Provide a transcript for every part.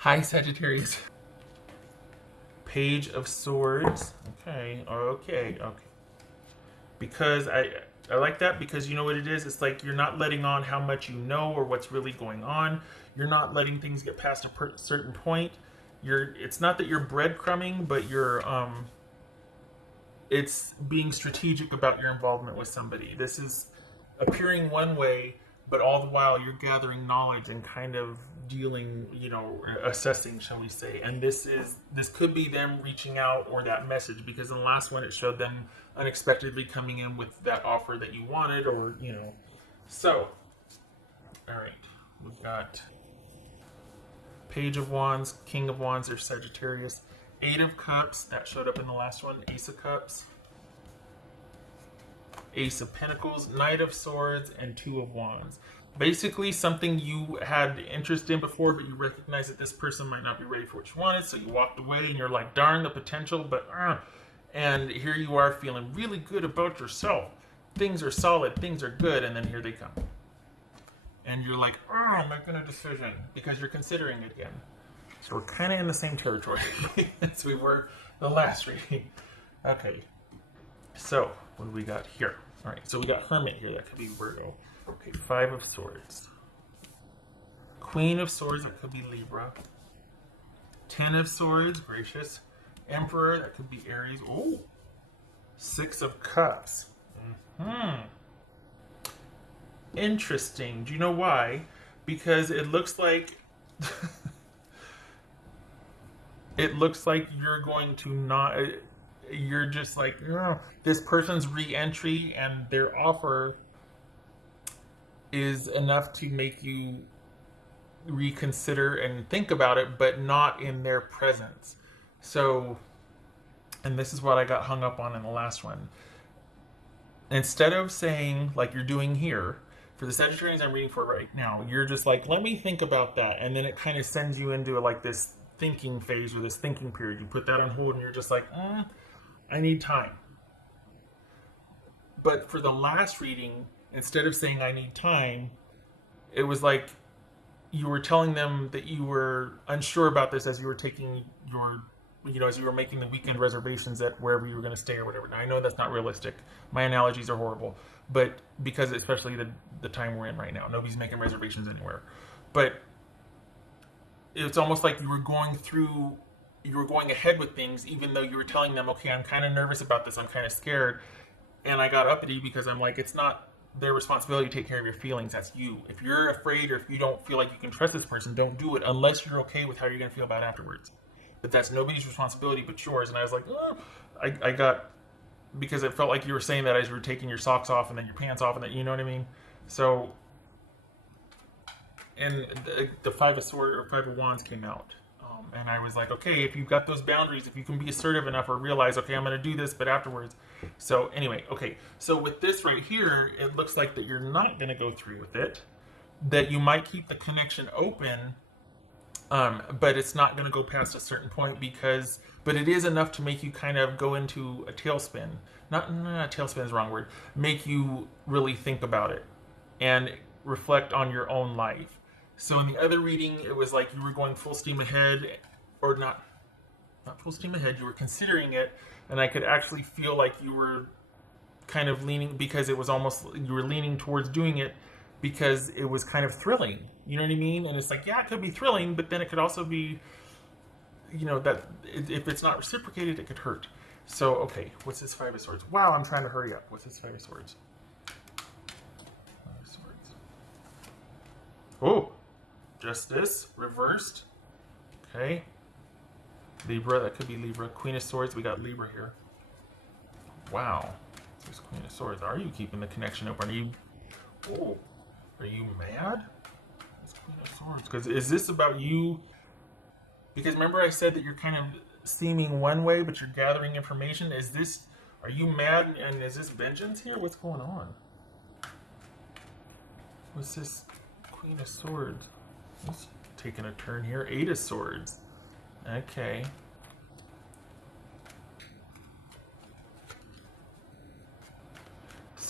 Hi, Sagittarius. Page of Swords. Okay. Because I like that because you know what it is? It's like you're not letting on how much you know or what's really going on. You're not letting things get past a certain point. It's not that you're breadcrumbing, but it's being strategic about your involvement with somebody. This is appearing one way, but all the while you're gathering knowledge and kind of dealing, assessing, shall we say. And this could be them reaching out or that message, because in the last one it showed them unexpectedly coming in with that offer that you wanted, or So, all right, we've got Page of Wands, King of Wands, there's Sagittarius. Eight of Cups, that showed up in the last one. Ace of Cups, Ace of Pentacles, Knight of Swords, and Two of Wands. Basically, something you had interest in before, but you recognize that this person might not be ready for what you wanted, so you walked away and you're like, darn the potential, but and here you are feeling really good about yourself. Things are solid, things are good, and then here they come. And you're like, I'm making a decision because you're considering it again. So we're kind of in the same territory as we were the last reading. Okay, so what do we got here? All right, so we got Hermit here. That could be Virgo. Okay, Five of Swords. Queen of Swords, that could be Libra. Ten of Swords, gracious. Emperor, that could be Aries. Oh, Six of Cups. Interesting. Do you know why? Because it looks like you're going to not. You're just like, this person's re-entry and their offer is enough to make you reconsider and think about it, but not in their presence. So, and this is what I got hung up on in the last one. Instead of saying, like you're doing here, for the Sagittarians I'm reading for right now, you're just like, let me think about that. And then it kind of sends you into like this thinking phase or this thinking period. You put that on hold and you're just like, I need time. But for the last reading, instead of saying I need time, it was like you were telling them that you were unsure about this as you were taking your, as you were making the weekend reservations at wherever you were going to stay or whatever. Now, I know that's not realistic. My analogies are horrible, but because especially the time we're in right now, nobody's making reservations anywhere. But it's almost like you were going ahead with things, even though you were telling them, okay, I'm kind of nervous about this, I'm kind of scared. And I got uppity because I'm like, it's not their responsibility to take care of your feelings, that's you. If you're afraid or if you don't feel like you can trust this person, don't do it unless you're okay with how you're going to feel about it afterwards. But that's nobody's responsibility but yours. And I was like, I got, because it felt like you were saying that as you were taking your socks off and then your pants off and that, you know what I mean? So, and the Five of Swords or Five of Wands came out. And I was like, okay, if you've got those boundaries, if you can be assertive enough or realize, okay, I'm going to do this, but afterwards. So anyway, okay. So with this right here, it looks like that you're not going to go through with it, that you might keep the connection open, but it's not going to go past a certain point but it is enough to make you kind of go into a tailspin. Not tailspin is the wrong word. Make you really think about it and reflect on your own life. So in the other reading, it was like you were going full steam ahead, or not full steam ahead, you were considering it, and I could actually feel like you were kind of leaning, because it was almost, you were leaning towards doing it because it was kind of thrilling. You know what I mean? And it's like, yeah, it could be thrilling, but then it could also be, that if it's not reciprocated, it could hurt. So, okay, what's this Five of Swords? Wow, I'm trying to hurry up. What's this Five of Swords? Five of Swords. Oh! Justice, reversed. Okay. Libra, that could be Libra. Queen of Swords, we got Libra here. Wow. This Queen of Swords. Are you keeping the connection open? Are you mad? This Queen of Swords. Because is this about you? Because remember I said that you're kind of seeming one way, but you're gathering information. Are you mad and is this vengeance here? What's going on? What's this Queen of Swords? It's taking a turn here. Eight of Swords. Okay.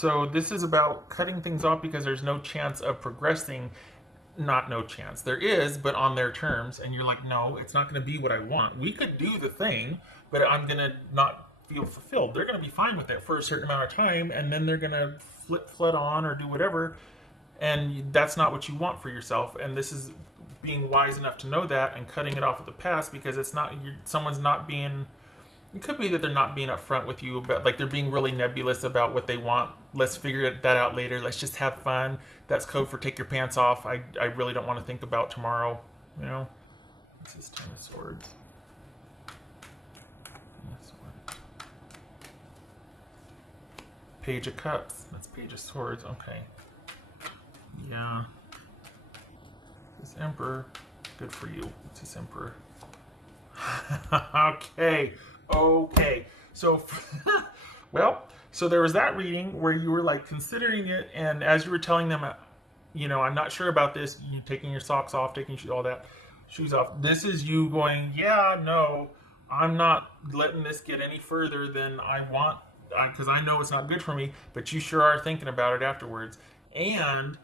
So this is about cutting things off because there's no chance of progressing, not no chance. There is, but on their terms. And you're like, no, it's not going to be what I want. We could do the thing, but I'm going to not feel fulfilled. They're going to be fine with it for a certain amount of time, and then they're going to flip flood on or do whatever. And that's not what you want for yourself. And this is being wise enough to know that and cutting it off with the past, because it's not, someone's not being, it could be that they're not being upfront with you, but like they're being really nebulous about what they want. Let's figure that out later. Let's just have fun. That's code for take your pants off. I really don't want to think about tomorrow. You know? This is Ten of Swords. Page of Cups. That's Page of Swords. Okay. Yeah. This Emperor. Good for you. It's this Emperor. Okay. Okay. So, well, so there was that reading where you were like considering it, and as you were telling them, you know, I'm not sure about this, you taking your socks off, taking all that shoes off. This is you going, yeah, no, I'm not letting this get any further than I want, because I know it's not good for me, but you sure are thinking about it afterwards. And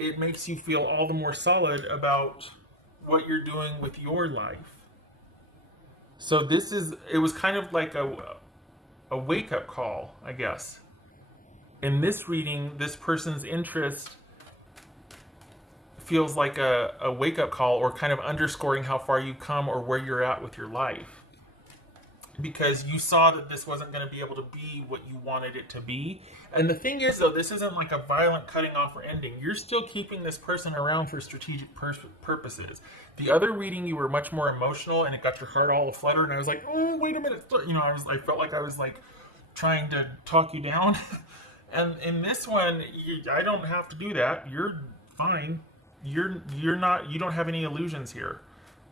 it makes you feel all the more solid about what you're doing with your life. So this is, it was kind of like a wake-up call, I guess. In this reading, this person's interest feels like a wake-up call, or kind of underscoring how far you come or where you're at with your life. Because you saw that this wasn't going to be able to be what you wanted it to be. And the thing is, though, this isn't like a violent cutting off or ending. You're still keeping this person around for strategic purposes. The other reading, you were much more emotional, and it got your heart all aflutter. And I was like, oh, wait a minute. You know, I felt like I was like trying to talk you down. And in this one, I don't have to do that. You're fine. You're not. You don't have any illusions here.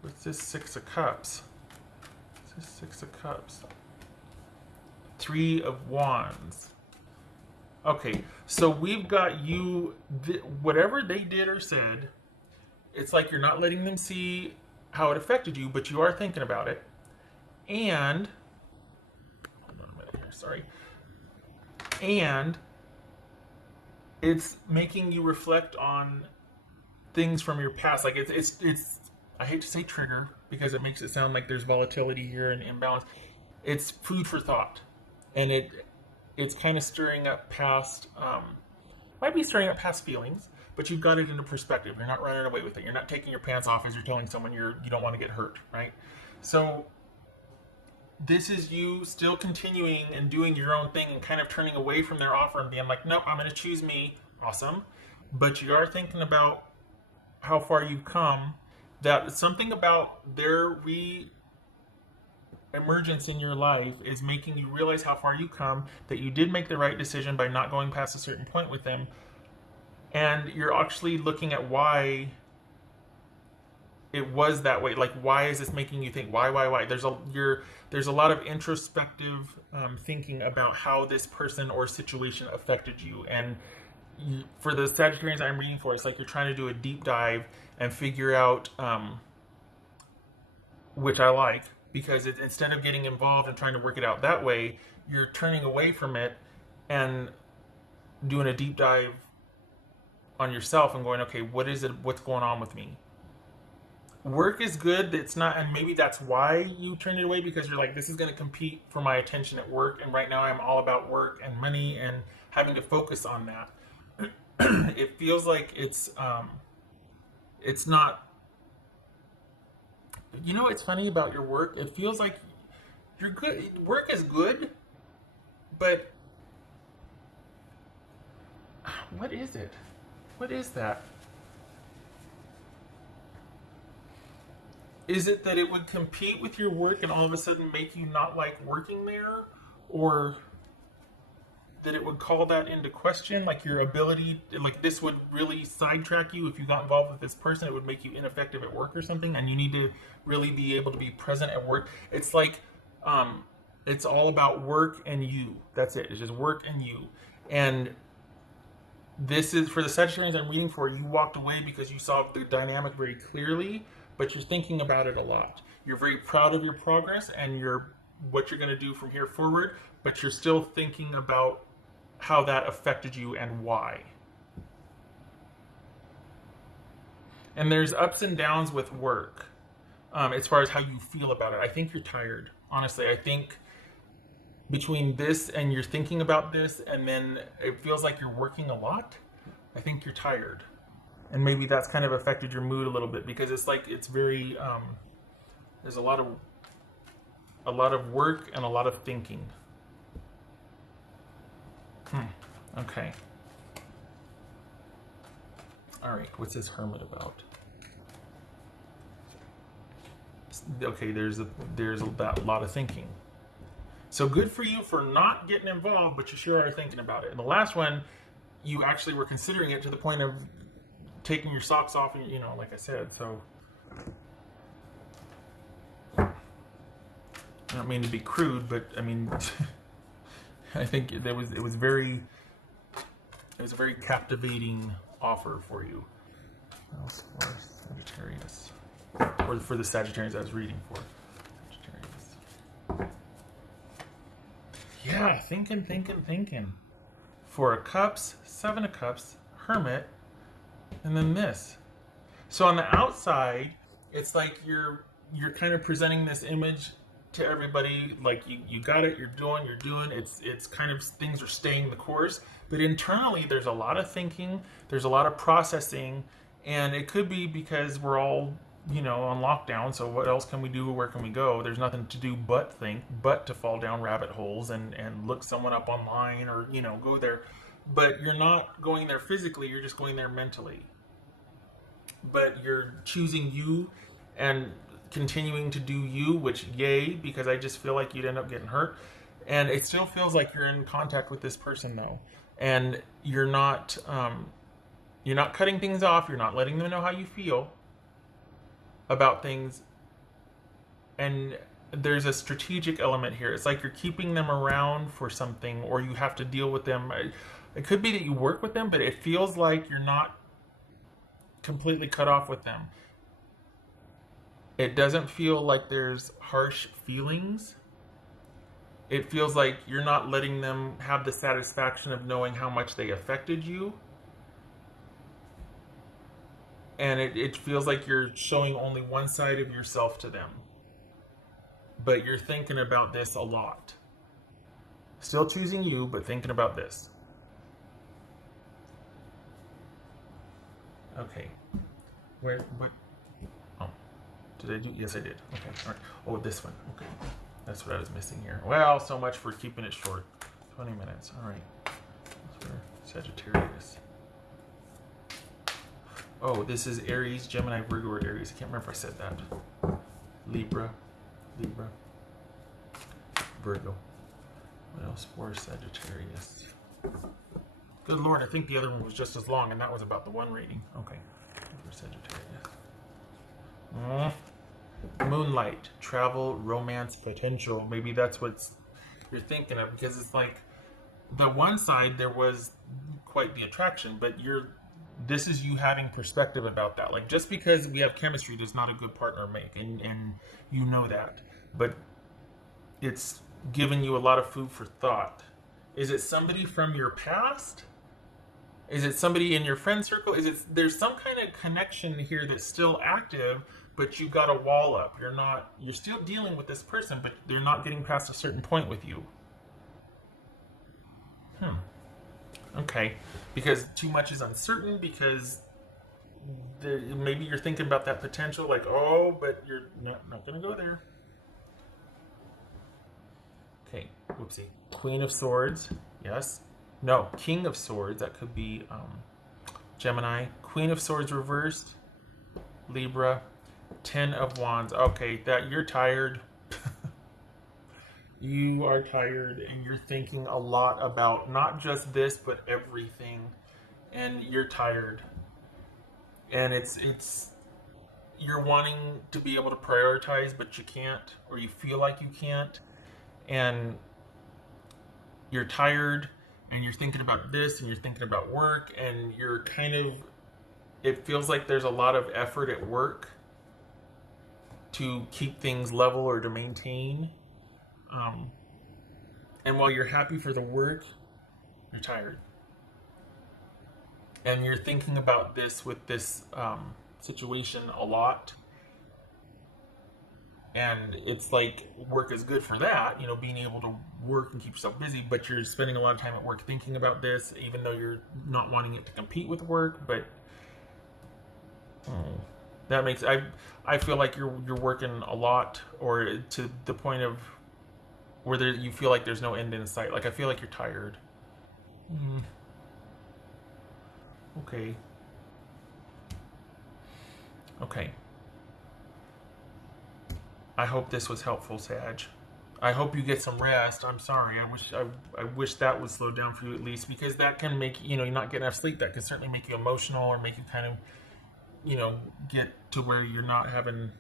What's this Six of Cups? Six of Cups. Three of Wands. Okay, so we've got you, whatever they did or said, it's like you're not letting them see how it affected you, but you are thinking about it. And, hold on a minute here, sorry. And it's making you reflect on things from your past. Like it's I hate to say trigger, because it makes it sound like there's volatility here and imbalance. It's food for thought, and it's kind of stirring up past, might be stirring up past feelings, but you've got it into perspective. You're not running away with it. You're not taking your pants off as you're telling someone you don't want to get hurt, right? So this is you still continuing and doing your own thing and kind of turning away from their offer and being like, nope, I'm going to choose me. Awesome. But you are thinking about how far you've come. That something about their re-emergence in your life is making you realize how far you come, that you did make the right decision by not going past a certain point with them, and you're actually looking at why it was that way. Like, why is this making you think? Why? There's a lot of introspective thinking about how this person or situation affected you, and for the Sagittarians I'm reading for, it's like you're trying to do a deep dive and figure out, which I like, because instead of getting involved and trying to work it out that way, you're turning away from it and doing a deep dive on yourself and going, okay, what is it? What's going on with me? Work is good. It's not, and maybe that's why you turned it away, because you're like, this is going to compete for my attention at work, and right now I'm all about work and money and having to focus on that. It feels like it's not, you know what's funny about your work? It feels like you're good. Work is good, but what is it? What is that? Is it that it would compete with your work and all of a sudden make you not like working there? Or that it would call that into question, like your ability, like this would really sidetrack you if you got involved with this person. It would make you ineffective at work or something, and you need to really be able to be present at work. It's like it's all about work and you. That's it. It's just work and you. And this is for the Sagittarians I'm reading for. You walked away because you saw the dynamic very clearly, but you're thinking about it a lot. You're very proud of your progress and what you're going to do from here forward, but you're still thinking about how that affected you and why. And there's ups and downs with work, as far as how you feel about it. I think you're tired. Honestly, I think between this and you're thinking about this, and then it feels like you're working a lot, I think you're tired. And maybe that's kind of affected your mood a little bit, because it's like it's very there's a lot of work and a lot of thinking. Okay. All right, what's this Hermit about? Okay, there's that lot of thinking. So good for you for not getting involved, but you sure are thinking about it. And the last one, you actually were considering it to the point of taking your socks off, and you know, like I said. So I don't mean to be crude, but I mean, I think it was a very captivating offer for you. What else for Sagittarius? Or for the Sagittarius I was reading for. Sagittarius. Yeah, thinking. Four of Cups, Seven of Cups, Hermit, and then this. So on the outside, it's like you're kind of presenting this image to everybody, like you got it, you're doing, it's kind of, things are staying the course. But internally, there's a lot of thinking, there's a lot of processing, and it could be because we're all, you know, on lockdown. So what else can we do? Where can we go? There's nothing to do but think, but to fall down rabbit holes and look someone up online, or, you know, go there. But you're not going there physically, you're just going there mentally. But you're choosing you and continuing to do you, which yay, because I just feel like you'd end up getting hurt. And it still feels like you're in contact with this person though. And you're not cutting things off, you're not letting them know how you feel about things. And there's a strategic element here. It's like you're keeping them around for something, or you have to deal with them. It could be that you work with them, but it feels like you're not completely cut off with them. It doesn't feel like there's harsh feelings. It feels like you're not letting them have the satisfaction of knowing how much they affected you. And it feels like you're showing only one side of yourself to them. But you're thinking about this a lot. Still choosing you, but thinking about this. Okay. What? Oh. Did I do? Yes, I did. Okay. All right. Oh, this one. Okay. That's what I was missing here. Well, so much for keeping it short. 20 minutes. All right. That's for Sagittarius. Oh, this is Aries, Gemini, Virgo, or Aries. I can't remember if I said that. Libra, Virgo. What else for Sagittarius? Good Lord, I think the other one was just as long, and that was about the one reading. Okay, for Sagittarius. Moonlight, travel, romance, potential. Maybe that's what you're thinking of, because it's like the one side there was quite the attraction, but this is you having perspective about that. Like, just because we have chemistry does not a good partner make, and you know that. But it's given you a lot of food for thought. Is it somebody from your past? Is it somebody in your friend circle? There's some kind of connection here that's still active, but you got a wall up. You're still dealing with this person, but they're not getting past a certain point with you. Okay, because too much is uncertain, because maybe you're thinking about that potential, like, oh, but you're not going to go there. Okay, whoopsie. Queen of Swords, yes. No, King of Swords, that could be Gemini. Queen of Swords reversed, Libra. 10 of Wands. Okay, that you're tired. You are tired, and you're thinking a lot about not just this, but everything. And you're tired. And it's you're wanting to be able to prioritize, but you can't, or you feel like you can't. And you're tired, and you're thinking about this, and you're thinking about work, and you're kind of, it feels like there's a lot of effort at work to keep things level or to maintain. And while you're happy for the work, you're tired. And you're thinking about this with this situation a lot. And it's like work is good for that, you know, being able to work and keep yourself busy, but you're spending a lot of time at work thinking about this, even though you're not wanting it to compete with work. But that makes I feel like you're working a lot, or to the point of where you feel like there's no end in sight. Like I feel like you're tired. Mm, okay. Okay. I hope this was helpful, Sag. I hope you get some rest. I'm sorry. I wish that would slow down for you at least, because that can make, you know, you're not getting enough sleep. That can certainly make you emotional, or make you kind of, you know, get to where you're not having.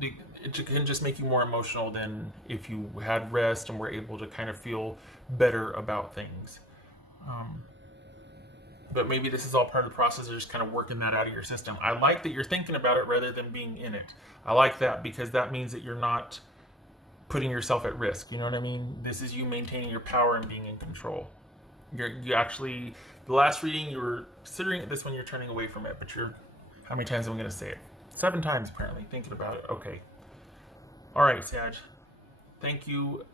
It can just make you more emotional than if you had rest and were able to kind of feel better about things. Um, but maybe this is all part of the process of just kind of working that out of your system. I like that you're thinking about it rather than being in it. I like that, because that means that you're not putting yourself at risk. You know what I mean? This is you maintaining your power and being in control. You actually, the last reading, you were considering it. This one, you're turning away from it. But you're, how many times am I going to say it? 7 times apparently. Thinking about it. Okay. All right, Sag. Thank you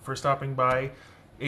for stopping by.